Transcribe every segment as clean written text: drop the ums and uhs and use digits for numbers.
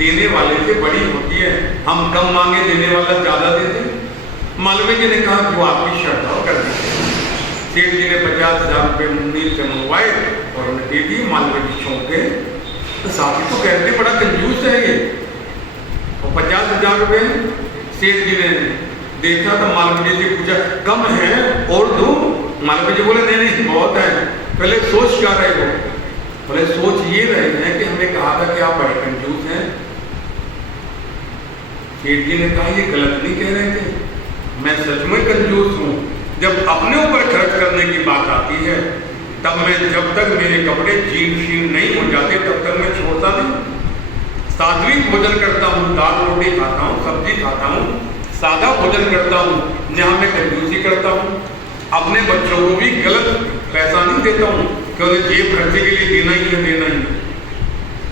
देने वाले से बड़ी होती है। हम कम मांगे, देने वाला ज्यादा दे दे। मालवीय जी ने कहा वो आपकी श्रद्धा कर दीजिए। सेठ जी ने 50,000 रुपये मुन्नीर से मंगवाए और उन्हें दे दिए। मालवीय जी चौंक गए, तो साथी तो कहते बड़ा कंजूस है ये, और 50,000 रुपये। सेठ जी ने देखा तो मालवीय जी से पूछा कम है और दो? मालवीय जी बोले नहीं बहुत है। पहले सोच क्या रहे हो? बोले सोच ये रहे हैं कि हमने कहा था कि आप बड़े कंजूस हैं। सेठ जी ने कहा ये गलत नहीं कह रहे थे, मैं सच में कंजूस हूँ। जब अपने ऊपर खर्च करने की बात आती है तब मैं, जब तक मेरे कपड़े जीर्ण शीर्ण नहीं हो जाते तब तक मैं छोड़ता नहीं। सात्विक भोजन करता हूँ, दाल रोटी खाता हूँ, सब्जी खाता हूँ, सादा भोजन करता हूँ, जहाँ मैं कंजूसी करता हूँ। अपने बच्चों को भी गलत पैसा नहीं देता हूँ कि उन्हें जेब खर्चे के लिए देना ही है, देना ही है।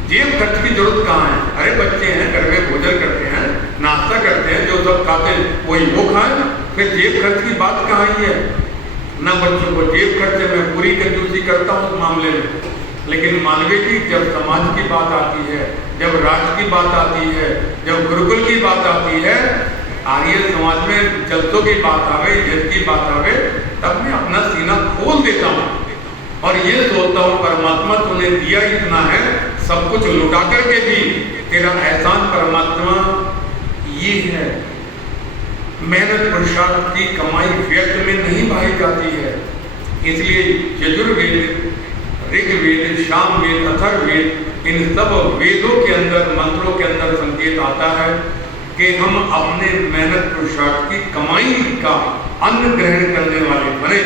जेब खर्च की जरूरत कहाँ है? अरे बच्चे हैं, घर में भोजन करते हैं, नाश्ता करते हैं, जो सब खाते हैं वही वो खाए। फिर जेब खर्च की बात कहाँ ही है? ना बच्चों को जेब खर्चे में पूरी कंजूसी करता हूँ उस मामले में। लेकिन मालवीय की जब समाज की बात आती है, जब राष्ट्र की बात आती है, जब गुरुकुल की बात आती है, आर्य समाज में जलतों की बात आवे, जल की बात आवे, तब मैं अपना सीना खोल देता हूँ और ये सोचता हूँ परमात्मा तूने दिया इतना है, सब कुछ लुटा करके भी तेरा एहसान परमात्मा ये है। मेहनत पुरुषार्थ की कमाई व्यर्थ में नहीं भाई जाती है। इसलिए यजुर्वेद, ऋग्वेद, सामवेद, अथर्ववेद, इन सब वेदों के अंदर, मंत्रों के अंदर संकेत आता है कि हम अपने मेहनत पुरुषार्थ की कमाई का अन्न ग्रहण करने वाले बने।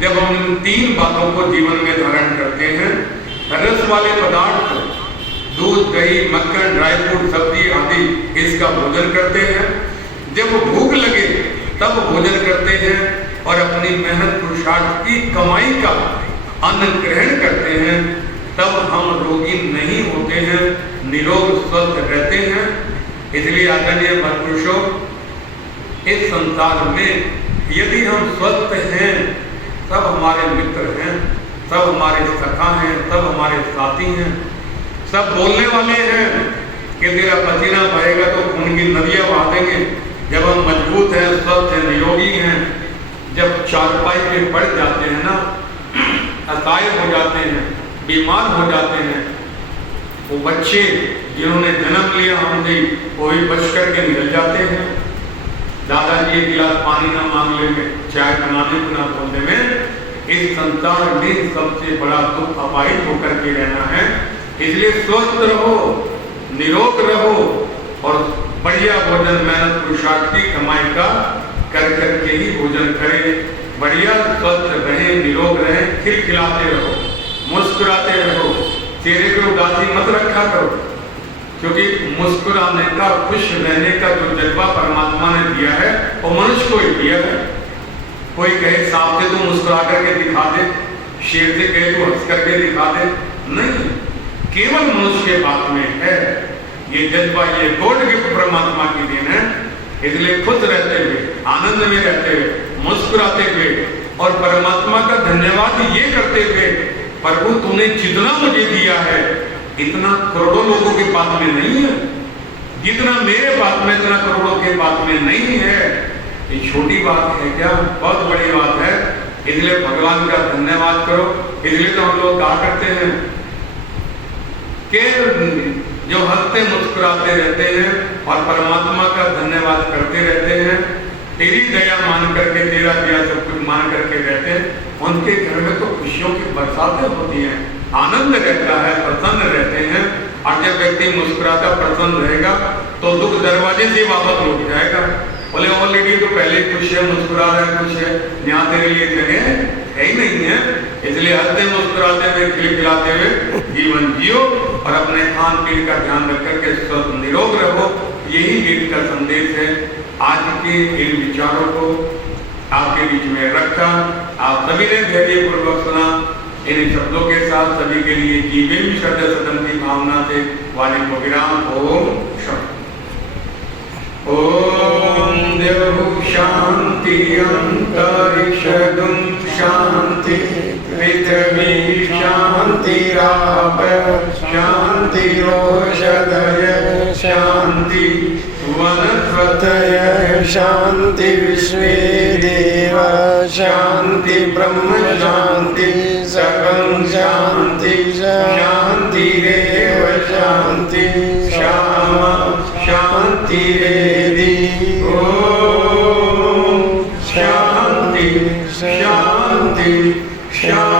जब हम इन तीन बातों को जीवन में धारण करते हैं, रस वाले पदार्थ, दूध, दही, मक्खन, ड्राई फ्रूट, सब्जी आदि, इसका भोजन करते हैं। जब भूख लगे तब भोजन करते हैं और अपनी मेहनत पुरुषार्थ की कमाई का अन्न ग्रहण करते हैं, तब हम रोगी नहीं होते हैं, निरोग स्वस्थ रहते हैं। इसलिए आदरणीय महापुरुषों, इस संसार में यदि हम स्वस्थ हैं, सब हमारे मित्र हैं, सब हमारे सखा हैं, सब हमारे साथी हैं, सब बोलने वाले हैं कि तेरा पसीना बहेगा तो खून की नदियां बहा देंगे। जब हम मजबूत हैं, स्वस्थ हैं, निरोगी हैं, जब चारपाई पे पड़ जाते हैं ना, असहाय हो जाते हैं, बीमार हो जाते हैं, वो बच्चे जिन्होंने जन्म लिया हमसे वो भी बच करके निकल जाते हैं। दादाजी एक गिलास पानी ना मांग ले में, चाय बनाने को ना बोलने में, इस संसार में सबसे बड़ा दुख अपाहिज होकर के रहना है। इसलिए स्वस्थ रहो, निरोग रहो और बढ़िया भोजन, मेहनत पुरुषार्थ की कमाई का कर करके ही भोजन करें। बढ़िया स्वस्थ रहें, निरोग रहें, खिलखिलाते रहो, मुस्कुराते रहो, चेहरे पे उदासी मत रखा करो, क्योंकि मुस्कुराने का, खुश रहने का जो जज्बा परमात्मा ने दिया है वो मनुष्य को ही दिया है। कोई कहे सांप से तू मुस्कुरा करके दिखा दे, शेर से कहे तू हंस करके दिखा दे, नहीं, केवल मनुष्य के बात में है ये जज्बा, ये गॉड गिफ्ट परमात्मा की देन है। इसलिए खुश रहते हुए, आनंद में रहते हुए, मुस्कुराते हुए और परमात्मा का धन्यवाद ये करते हुए, प्रभु तूने जितना मुझे दिया है इतना करोड़ों लोगों के पास में नहीं है, जितना मेरे पास में इतना करोड़ों के पास में नहीं है। ये छोटी बात है क्या? बहुत बड़ी बात है। इसलिए भगवान का धन्यवाद करो। इसलिए तो हम लोग कहा करते हैं कि जो हंसते मुस्कुराते रहते हैं और परमात्मा का धन्यवाद करते रहते हैं, तेरी दया मान करके, तेरा दिया सब कुछ मान करके रहते हैं, उनके घर में तो खुशियों की बरसातें होती हैं, आनंद रहता है, प्रसन्न रहते हैं। और जब व्यक्ति मुस्कुराता प्रसन्न रहेगा तो दुख दरवाजे से वापस लौट जाएगा। बोले ऑलरेडी तो पहले खुश है, मुस्कुरा रहा है, खुश है, यहाँ तेरे लिए जगह है ही नहीं है। इसलिए हंसते मुस्कुराते हुए, खिलखिलाते हुए जीवन जियो और अपने खान पीन का ध्यान रख करके स्वस्थ निरोग रहो। यही वेद का संदेश है। आज के इन विचारों को आपके बीच में रखा, आप सभी ने धैर्य पूर्वक सुना। इन शब्दों के साथ सभी के लिए जीवे भी श्रद्धा सदन की भावना से वाणी को विराम। ओम शांति। ओम देव शांति, अंतरिक्षं शांति, पृथ्वी शांति, आप शांति, रोषधय शांतय शांति विश्वे देव शांति ब्रह्म शांति सकलं शांति शांतिरेव शांति श्यामा शांतिरेधि। ओम शांति शांति शांति।